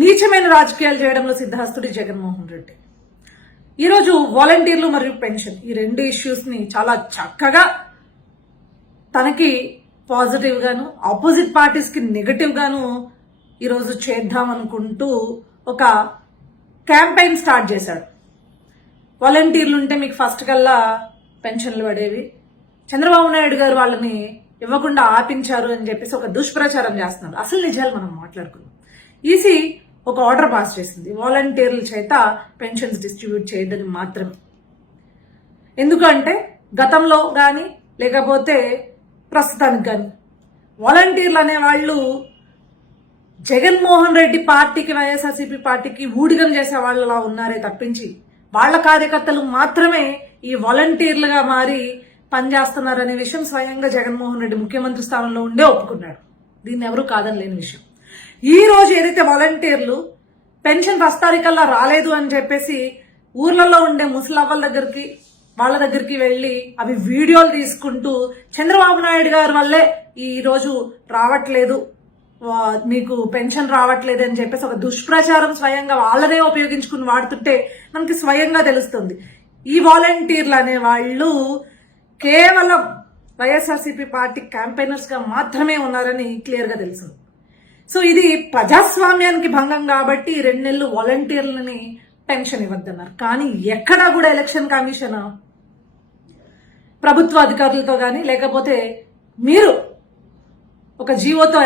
నీచమైన రాజకీయాలు చేయడంలో సిద్ధహస్తుడి జగన్మోహన్ రెడ్డి. ఈరోజు వాలంటీర్లు మరియు పెన్షన్ ఈ రెండు ఇష్యూస్ని చాలా చక్కగా తనకి పాజిటివ్గాను ఆపోజిట్ పార్టీస్కి నెగటివ్గాను ఈరోజు చేద్దాం అనుకుంటూ ఒక క్యాంపెయిన్ స్టార్ట్ చేశాడు. వాలంటీర్లు ఉంటే మీకు ఫస్ట్ కల్లా పెన్షన్లు పడేవి. చంద్రబాబు నాయుడు గారు వాళ్ళని ఇవ్వకుండా ఆపించారు అని చెప్పేసి ఒక దుష్ప్రచారం చేస్తున్నారు. అసలు నిజాలు మనం మాట్లాడుకున్నాం ఈసీ ఒక ఆర్డర్ పాస్ చేసింది. వాలంటీర్ల చేత పెన్షన్స్ డిస్ట్రిబ్యూట్ చేయదని మాత్రమే. ఎందుకంటే గతంలో కానీ లేకపోతే ప్రస్తుతానికి కానీ వాలంటీర్లు అనే వాళ్ళు జగన్మోహన్ రెడ్డి పార్టీకి వైఎస్ఆర్సీపీ పార్టీకి ఊడిగం చేసే వాళ్ళలా ఉన్నారే తప్పించి వాళ్ళ కార్యకర్తలు మాత్రమే ఈ వాలంటీర్లుగా మారి పనిచేస్తున్నారనే విషయం స్వయంగా జగన్మోహన్ రెడ్డి ముఖ్యమంత్రి స్థానంలో ఉండే ఒప్పుకున్నాడు. దీన్ని ఎవరూ కాదని లేని విషయం. ఈ రోజు ఏదైతే వాలంటీర్లు పెన్షన్ ఫస్ట్ తారీఖల్లా రాలేదు అని చెప్పేసి ఊర్లలో ఉండే ముసలవ్వల దగ్గరికి వాళ్ళ దగ్గరికి వెళ్ళి అవి వీడియోలు తీసుకుంటూ చంద్రబాబు నాయుడు గారి వల్లే ఈరోజు రావట్లేదు. వా- మీకు పెన్షన్ రావట్లేదు అని చెప్పేసి ఒక దుష్ప్రచారం స్వయంగా వాళ్ళనే ఉపయోగించుకుని వాడుతుంటే మనకి స్వయంగా తెలుస్తుంది. ఈ వాలంటీర్లు అనే వాళ్ళు కేవలం వైఎస్ఆర్సీపీ పార్టీ క్యాంపెయినర్స్గా మాత్రమే ఉన్నారని క్లియర్గా తెలుసు సో ఇది ప్రజాస్వామ్యానికి భంగం కాబట్టి రెండు నెలలు వాలంటీర్లని పెన్షన్ ఇవ్వద్దన్నారు. కానీ ఎక్కడా కూడా ఎలక్షన్ కమిషన్ ప్రభుత్వ అధికారులతో కానీ లేకపోతే మీరు ఒక జీవోతో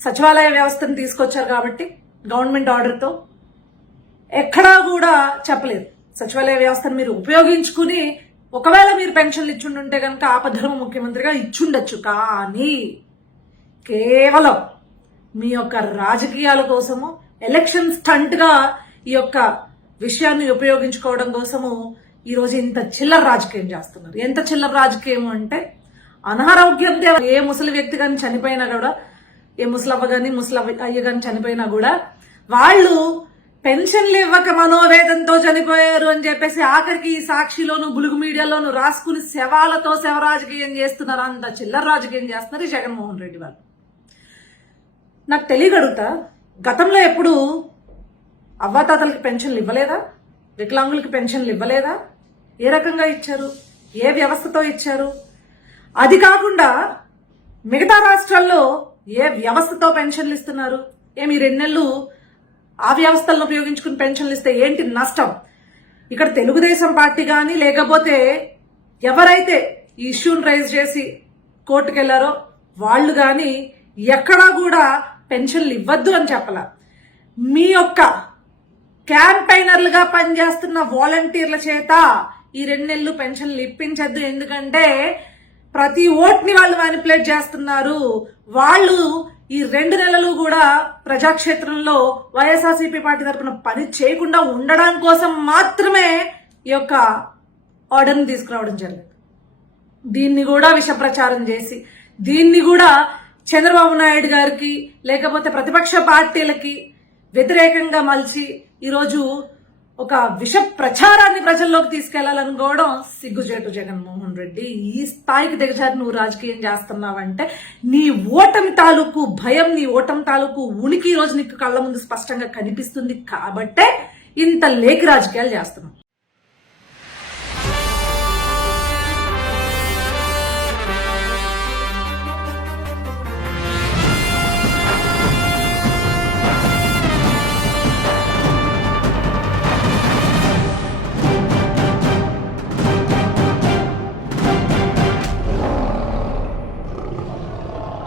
సచివాలయ వ్యవస్థను తీసుకొచ్చారు కాబట్టి గవర్నమెంట్ ఆర్డర్తో ఎక్కడా కూడా చెప్పలేదు. సచివాలయ వ్యవస్థను మీరు ఉపయోగించుకుని ఒకవేళ మీరు పెన్షన్లు ఇచ్చిండుంటే కనుక ఆపద్ధర్మ ముఖ్యమంత్రిగా ఇచ్చుండొచ్చు. కానీ కేవలం మీ యొక్క రాజకీయాల కోసము ఎలక్షన్ స్టంట్గా ఈ యొక్క విషయాన్ని ఉపయోగించుకోవడం కోసము ఈ రోజు ఇంత చిల్లర రాజకీయం చేస్తున్నారు. ఎంత చిల్లర రాజకీయం అంటే అనారోగ్యంతో ఏ ముసలి వ్యక్తి కానీ చనిపోయినా కూడా ఏ ముసలవ్వ కానీ ముసలవ్వ అయ్య కానీ చనిపోయినా కూడా వాళ్ళు పెన్షన్లు ఇవ్వక మనోవేదంతో చనిపోయారు అని చెప్పేసి ఆఖరికి ఈ సాక్షిలోను బులుగు మీడియాలోను రాసుకుని శవాలతో శవ రాజకీయం చేస్తున్నారు. అంత చిల్లర రాజకీయం చేస్తున్నారు జగన్మోహన్ రెడ్డి వాళ్ళు. నాకు తెలియగడుగుతా గతంలో ఎప్పుడు అవ్వాతాతలకి పెన్షన్లు ఇవ్వలేదా? వికలాంగులకి పెన్షన్లు ఇవ్వలేదా? ఏ రకంగా ఇచ్చారు? ఏ వ్యవస్థతో ఇచ్చారు? అది కాకుండా మిగతా రాష్ట్రాల్లో ఏ వ్యవస్థతో పెన్షన్లు ఇస్తున్నారు? ఏమి రెండు నెలలు ఆ వ్యవస్థలను ఉపయోగించుకుని పెన్షన్లు ఇస్తే ఏంటి నష్టం? ఇక్కడ తెలుగుదేశం పార్టీ కానీ లేకపోతే ఎవరైతే ఈ ఇష్యూని రైజ్ చేసి కోర్టుకెళ్ళారో వాళ్ళు కానీ ఎక్కడా కూడా పెన్షన్లు ఇవ్వద్దు అని చెప్పాల. మీ యొక్క క్యాంపైనర్లుగా పనిచేస్తున్న వాలంటీర్ల చేత ఈ రెండు నెలలు పెన్షన్లు ఇప్పించద్దు. ఎందుకంటే ప్రతి ఓట్ని వాళ్ళు మ్యానిపులేట్ చేస్తున్నారు. వాళ్ళు ఈ రెండు నెలలు కూడా ప్రజాక్షేత్రంలో వైఎస్ఆర్సీపీ పార్టీ తరఫున పని చేయకుండా ఉండడం కోసం మాత్రమే ఈ యొక్క ఆర్డర్ని తీసుకురావడం జరిగింది. దీన్ని కూడా విష ప్రచారం చేసి దీన్ని కూడా చంద్రబాబు నాయుడు గారికి లేకపోతే ప్రతిపక్ష పార్టీలకి వ్యతిరేకంగా మలిచి ఈరోజు ఒక విష ప్రచారాన్ని ప్రజల్లోకి తీసుకెళ్ళాలనుకోవడం సిగ్గుచేటు జగన్మోహన్ రెడ్డి. ఈ స్థాయికి దిగజారి నువ్వు రాజకీయం చేస్తున్నావంటే నీ ఓటమి తాలూకు భయం నీ ఓటమి తాలూకు ఉనికి ఈ నీకు కళ్ళ ముందు స్పష్టంగా కనిపిస్తుంది కాబట్టే ఇంత లేఖ రాజకీయాలు చేస్తున్నావు.